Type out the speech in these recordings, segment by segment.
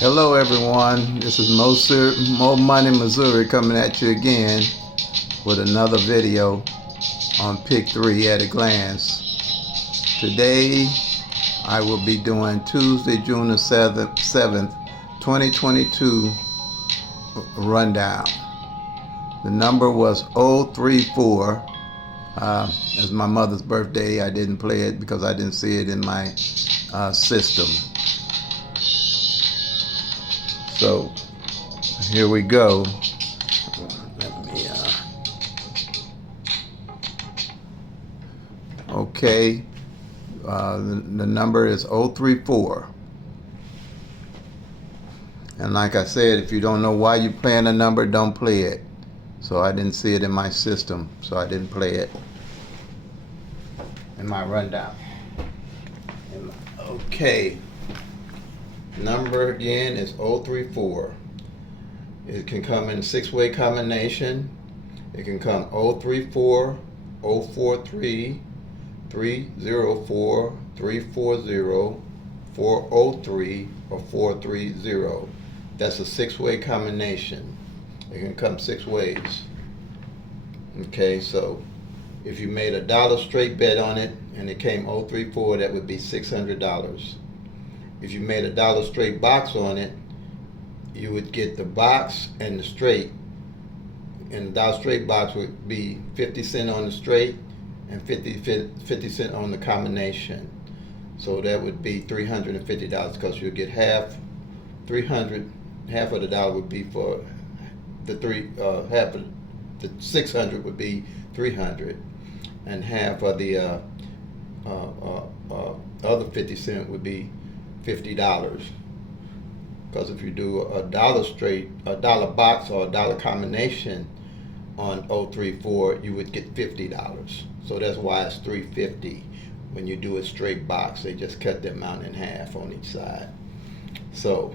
Hello everyone, this is Mo Money Missouri coming at you again with another video on Pick 3 at a glance. Today I will be doing Tuesday, June the 7th, 2022 rundown. The number was 034. It's my mother's birthday. I didn't play it because I didn't see it in my system. So here we go. Let me, okay, the number is 034. And like I said, if you don't know why you're playing a number, don't play it. So I didn't see it in my system, so I didn't play it in my rundown. Okay, number again is 034. It can come in a six-way combination. It can come 034, 043, 304, 340, 403, or 430. That's a six-way combination. It can come six ways. Okay, so if you made a dollar straight bet on it and it came 034, that would be $600. If you made a dollar straight box on it, you would get the box and the straight. And the dollar straight box would be 50 cents on the straight and 50 cents on the combination. So that would be $350 because you'll get half. Half of the dollar would be for the half of the 600 would be 300, and half of the other 50 cents would be $50. Because if you do a dollar straight, a dollar box, or a dollar combination on 034, you would get $50. So that's why it's $350. When you do a straight box, they just cut the amount in half on each side. So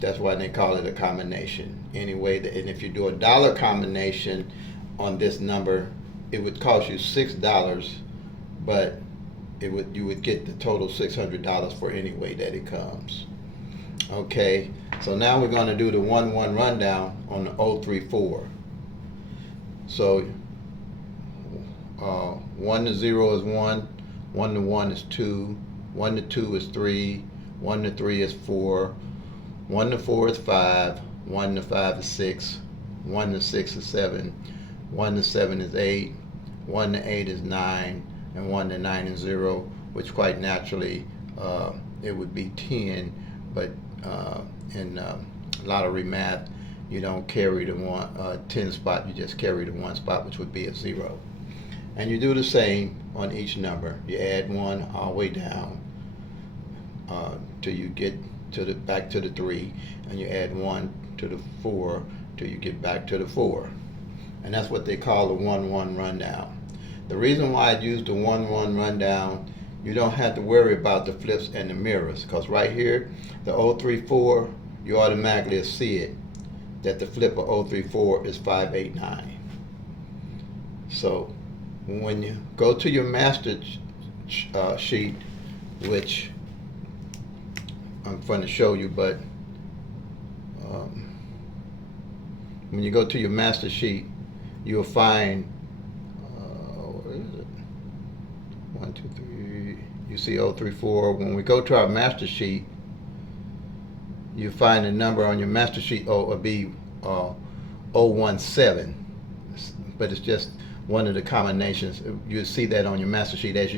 that's why they call it a combination. Anyway, and if you do a dollar combination on this number, it would cost you $6, but you would get the total $600 for any way that it comes. Okay, so now we're going to do the 1-1 rundown on the 034. So 1 to 0 is 1, 1 to 1 is 2, 1 to 2 is 3, 1 to 3 is 4, 1 to 4 is 5, 1 to 5 is 6, 1 to 6 is 7, 1 to 7 is 8, 1 to 8 is 9, and 1 to 9 is 0, which quite naturally it would be 10, but in lottery math, you don't carry the 10 spot, you just carry the 1 spot, which would be a 0. And you do the same on each number. You add 1 all the way down till you get to back to the 3, and you add 1 to the 4 till you get back to the 4. And that's what they call the 1-1 rundown. The reason why I use the 1-1 rundown, you don't have to worry about the flips and the mirrors, because right here, the 034, you automatically see it, that the flip of 034 is 589. So when you go to your master sheet, which I'm going to show you, but when you go to your master sheet, you'll find, where is it? 1, 2, 3, you see 034. When we go to our master sheet, you find the number on your master sheet, it'll be 017, but it's just one of the combinations. You'll see that on your master sheet. As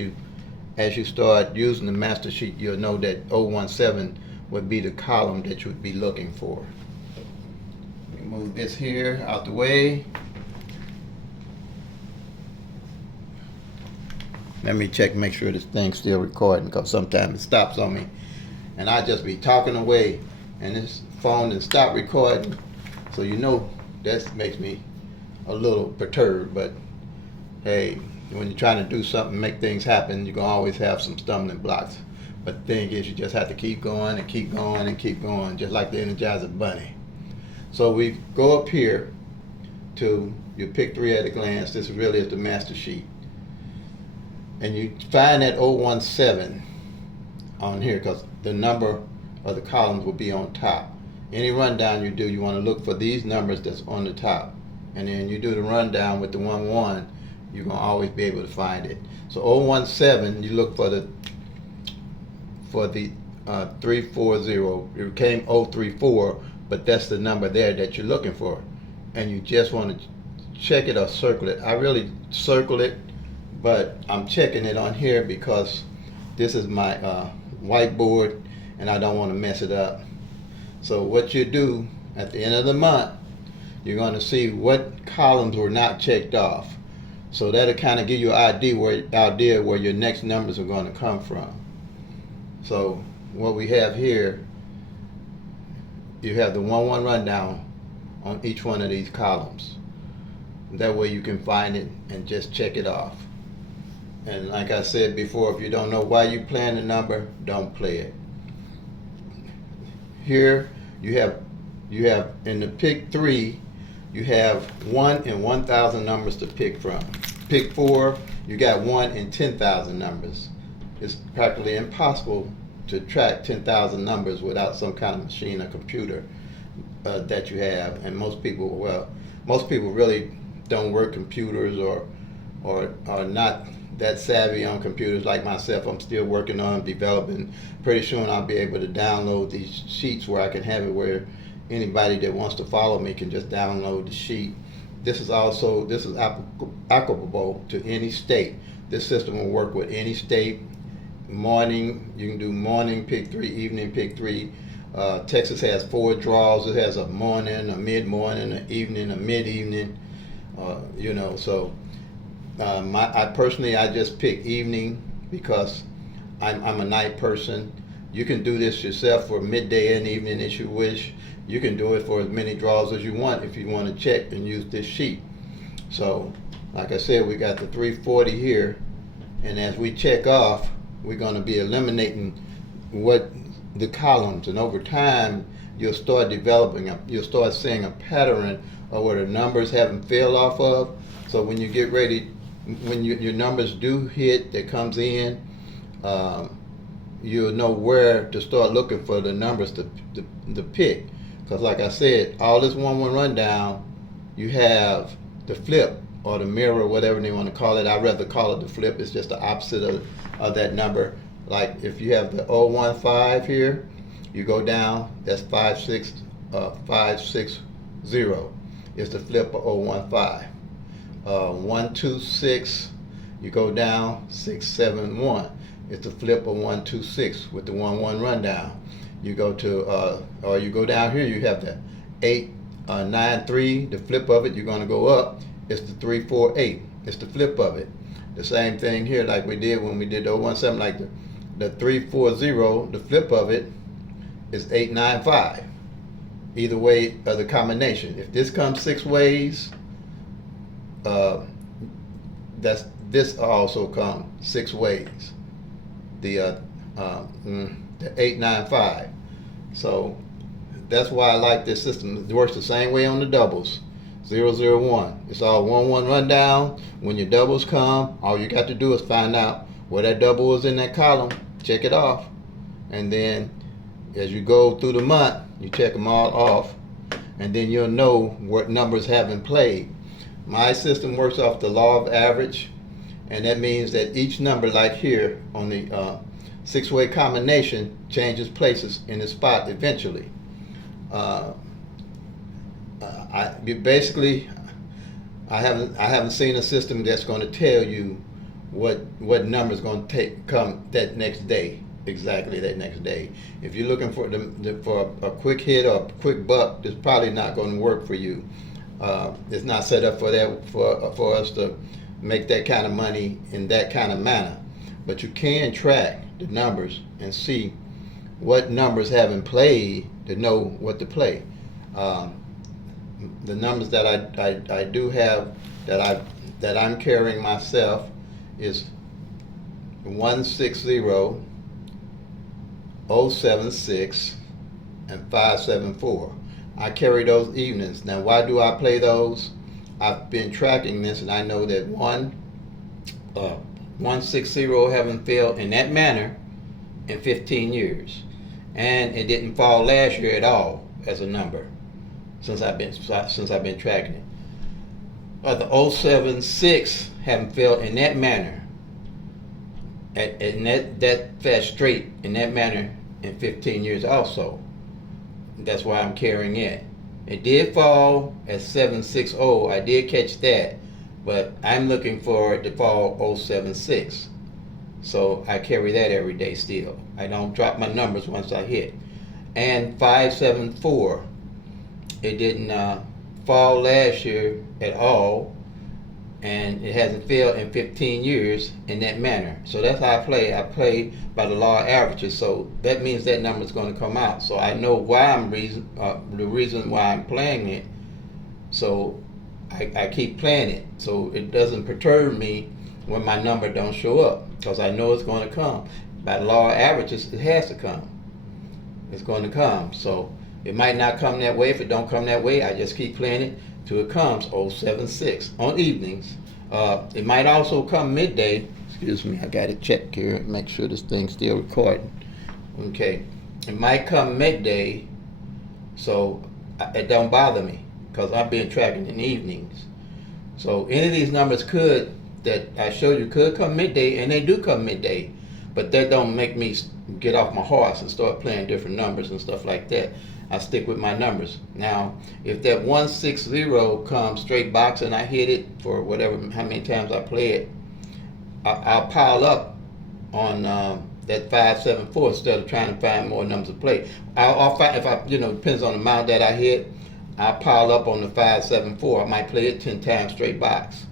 you start using the master sheet, you'll know that 017 would be the column that you would be looking for. Let me move this here out the way. Let me check, make sure this thing's still recording, because sometimes it stops on me and I just be talking away and this phone didn't stop recording. So you know that makes me a little perturbed, but hey, when you're trying to do something, make things happen, you're going to always have some stumbling blocks. But the thing is, you just have to keep going and keep going and keep going, just like the Energizer Bunny. So we go up here to your Pick 3 at a glance. This really is the master sheet. And you find that 017 on here, because the number of the columns will be on top. Any rundown you do, you want to look for these numbers that's on the top. And then you do the rundown with the 1-1, you're going to always be able to find it. So 017, you look for the 340. It became 034, but that's the number there that you're looking for. And you just want to check it or circle it. I really circle it, but I'm checking it on here because this is my whiteboard and I don't want to mess it up. So what you do at the end of the month, you're going to see what columns were not checked off. So that'll kind of give you an idea where your next numbers are going to come from. So what we have here, you have the 1-1 rundown on each one of these columns. That way you can find it and just check it off. And like I said before, if you don't know why you plan the number, don't play it. Here you have in the pick 3, you have 1 in 1,000 numbers to pick from. Pick 4, you got 1 in 10,000 numbers. It's practically impossible to track 10,000 numbers without some kind of machine or computer that you have. And most people really don't work computers or are not that savvy on computers like myself. I'm still working on developing. Pretty soon I'll be able to download these sheets where I can have it where anybody that wants to follow me can just download the sheet. This is applicable to any state. This system will work with any state. Morning, you can do morning pick 3, evening pick 3. Texas has 4 draws. It has a morning, a mid-morning, an evening, a mid-evening. So I personally just pick evening because I'm a night person. You can do this yourself for midday and evening if you wish. You can do it for as many draws as you want if you want to check and use this sheet. So like I said, we got the 340 here, and as we check off, we're going to be eliminating what the columns, and over time you'll start seeing a pattern of where the numbers haven't failed off of. So when you get ready, when your numbers do hit that comes in, you'll know where to start looking for the numbers to pick. Because like I said, all this 1-1 rundown, you have the flip or the mirror, whatever they want to call it. I'd rather call it the flip. It's just the opposite of that number. Like if you have the 015 here, you go down, that's 560. It's the flip of 015. 126, you go down, 671. It's the flip of 126 with the 1-1 rundown. You go to, or you go down here, you have the 893, the flip of it, you're going to go up. It's the 348. It's the flip of it. The same thing here, like we did when we did the 017, like the 340, the flip of it is 895. Either way of the combination. If this comes 6 ways, this also come 6 ways. The 895. So that's why I like this system. It works the same way on the doubles. 001. It's all 1-1 rundown. When your doubles come, all you got to do is find out where that double is in that column, check it off, and then as you go through the month, you check them all off, and then you'll know what numbers haven't played. My system works off the law of average, and that means that each number, like here on the 6-way combination, changes places in the spot eventually. I haven't seen a system that's going to tell you what number is going to come that next day, exactly that next day. If you're looking for for a quick hit or a quick buck, it's probably not going to work for you. It's not set up for that for us to make that kind of money in that kind of manner. But you can track the numbers and see what numbers haven't played to know what to play. The numbers that I do have that I'm carrying myself is 160, 076, and 574. I carry those evenings. Now, why do I play those? I've been tracking this, and I know that 160 haven't failed in that manner in 15 years. and it didn't fall last year at all as a number since I've been tracking it. The 076 haven't failed in that manner, and that fast straight in that manner in 15 years also. That's why I'm carrying it. It did fall at 760. I did catch that, but I'm looking for it to fall 076. So I carry that every day still. I don't drop my numbers once I hit. And 574, it didn't fall last year at all, and it hasn't failed in 15 years in that manner. So that's how I play. I play by the law of averages. So that means that number is going to come out. So I know why the reason why I'm playing it. So I keep playing it. So it doesn't perturb me when my number don't show up, because I know it's going to come. By the law of averages, it has to come. It's going to come. So it might not come that way. If it don't come that way, I just keep playing it till it comes 076 on evenings. It might also come midday. Excuse me, I got to check here, make sure this thing's still recording. Okay, it might come midday, so it don't bother me because I've been tracking in the evenings. So any of these numbers that I showed you could come midday, and they do come midday, but that don't make me get off my horse and start playing different numbers and stuff like that. I stick with my numbers. Now, if that 160 comes straight box and I hit it for whatever, how many times I play it, I'll pile up on that 574 instead of trying to find more numbers to play. I'll find, if I, depends on the amount that I hit, I'll pile up on the 574. I might play it 10 times straight box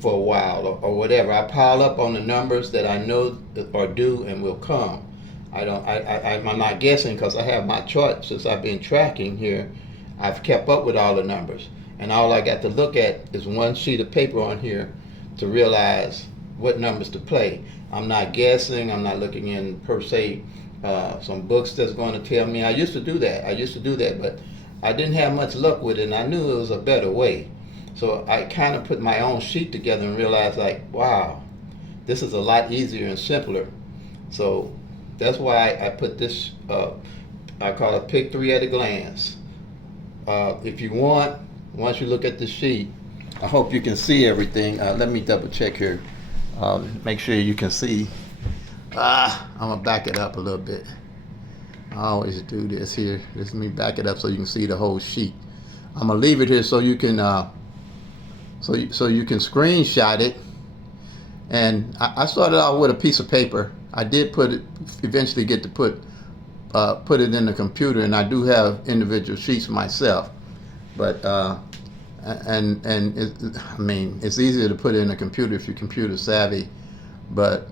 for a while or whatever. I pile up on the numbers that I know are due and will come. I'm not guessing because I have my chart. Since I've been tracking here, I've kept up with all the numbers, and all I got to look at is one sheet of paper on here to realize what numbers to play. I'm not guessing. I'm not looking in per se some books that's going to tell me. I used to do that, but I didn't have much luck with it, and I knew it was a better way. So I kind of put my own sheet together and realized, like, wow, this is a lot easier and simpler. So that's why I put this, I call it pick 3 at a glance. If you want, once you look at the sheet, I hope you can see everything. Let me double check here. Make sure you can see. I'm gonna back it up a little bit. I always do this here. Let me back it up so you can see the whole sheet. I'm gonna leave it here so you can, so you can screenshot it. And I started out with a piece of paper. I did eventually get to put it in the computer, and I do have individual sheets myself. But it's easier to put it in a computer if you're computer savvy. But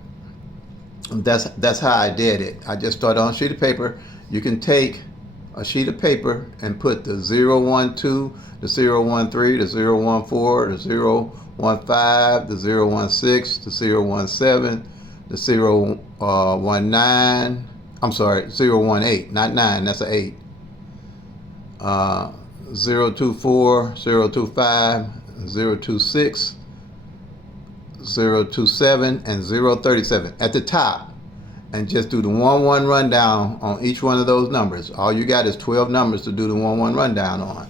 that's how I did it. I just started on a sheet of paper. You can take a sheet of paper and put the 012, the 013, the 014, the 015, the 016, the 017, the 019, I'm sorry, 018, not 9, that's an 8. 024, 025, 026, 027, and 037 at the top. And just do the 1-1 rundown on each one of those numbers. All you got is 12 numbers to do the 1-1 rundown on.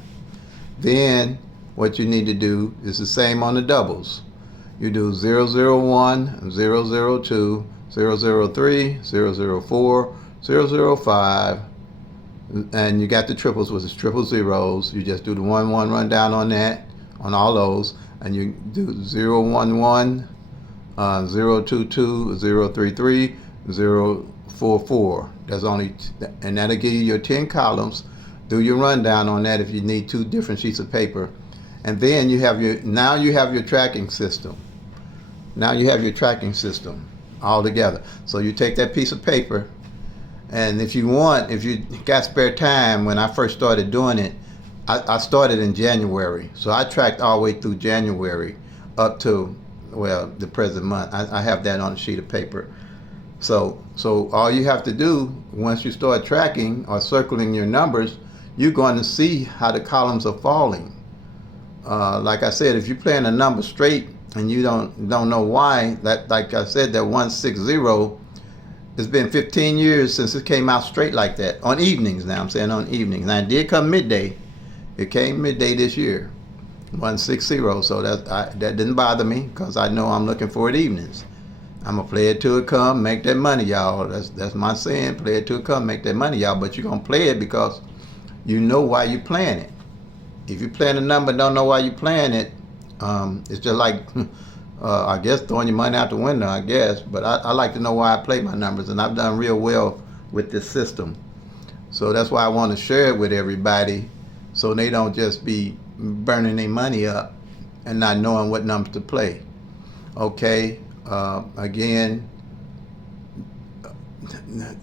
Then what you need to do is the same on the doubles. You do 001, 002, 003, 004, 005, and you got the triples, which is triple zeros. You just do the 1-1 rundown on that, on all those, and you do 011, 022, 033, 044. That's only, and that'll give you your 10 columns. Do your rundown on that if you need 2 different sheets of paper. And then you have your tracking system. Now you have your tracking system all together. So you take that piece of paper, and if you got spare time, when I first started doing it, I started in January. So I tracked all the way through January up to, the present month. I have that on a sheet of paper. So all you have to do once you start tracking or circling your numbers, you're going to see how the columns are falling. Like I said, if you're playing a number straight and you don't know why, that, like I said, that 160, It's been 15 years since it came out straight like that. On evenings now, I'm saying on evenings. Now, it did come midday. It came midday this year. 160, so that didn't bother me because I know I'm looking for it evenings. I'm going to play it till it come, make that money, y'all. That's my saying, play it till it come, make that money, y'all. But you're going to play it because you know why you're playing it. If you're playing a number and don't know why you're playing it, it's just like, I guess, throwing your money out the window, I guess. But I like to know why I play my numbers, and I've done real well with this system. So that's why I want to share it with everybody so they don't just be burning their money up and not knowing what numbers to play. Okay, again,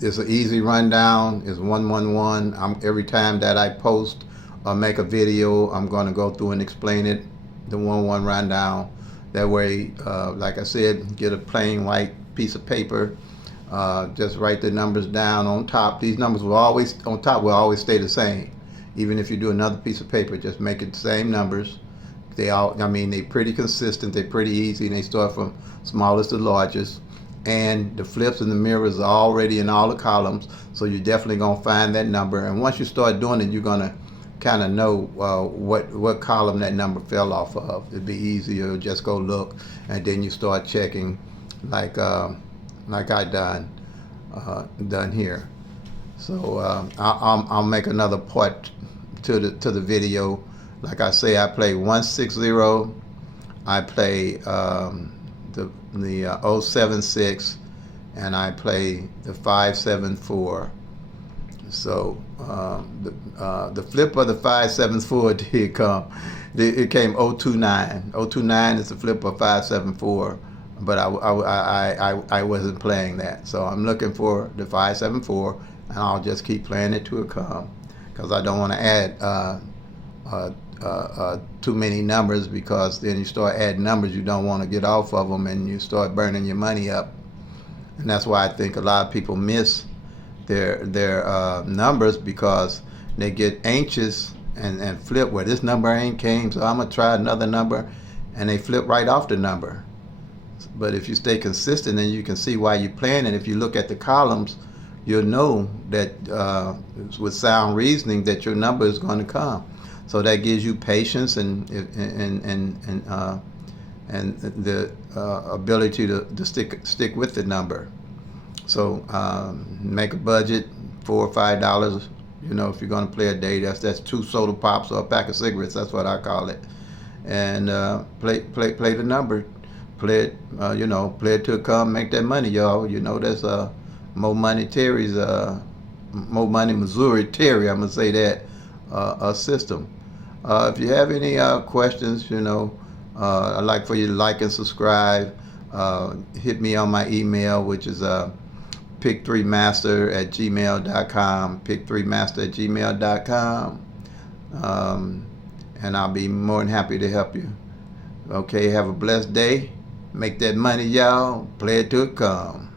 it's an easy rundown. It's 111. Every time that I post or make a video, I'm going to go through and explain it, the 111 rundown. That way, like I said, get a plain white piece of paper. Just write the numbers down on top. These numbers will always, on top, will always stay the same. Even if you do another piece of paper, just make it the same numbers. They're pretty consistent. They're pretty easy, and they start from smallest to largest. And the flips and the mirrors are already in all the columns, so you're definitely gonna find that number. And once you start doing it, you're gonna kind of know what column that number fell off of. It'd be easier. Just go look, and then you start checking, like I done here. So I'll make another part to the video. Like I say, I play 160. I play the 076, and I play the 574. So the flip of the 574 did come. It came 029. 029 is the flip of 574. But I wasn't playing that. So I'm looking for the 574, and I'll just keep playing it till it come, because I don't want to add too many numbers, because then you start adding numbers you don't want to get off of them, and you start burning your money up. And that's why I think a lot of people miss their numbers, because they get anxious and flip, well, this number ain't came, so I'm gonna try another number, and they flip right off the number. But if you stay consistent, then you can see why you're playing it. If you look at the columns, you'll know that with sound reasoning that your number is going to come. So that gives you patience and the ability to stick with the number. So make a budget, $4 or $5. You know, if you're going to play a day, that's 2 soda pops or a pack of cigarettes. That's what I call it. And play the number. Play it, play it till it come, make that money, y'all. You know, that's Mo Money Terry's, Mo Money Missouri Terry, I'm gonna say that, a system. If you have any questions, I'd like for you to like and subscribe. Hit me on my email, which is pick3master@gmail.com, pick3master@gmail.com, and I'll be more than happy to help you. Okay, have a blessed day. Make that money, y'all. Play it till it come.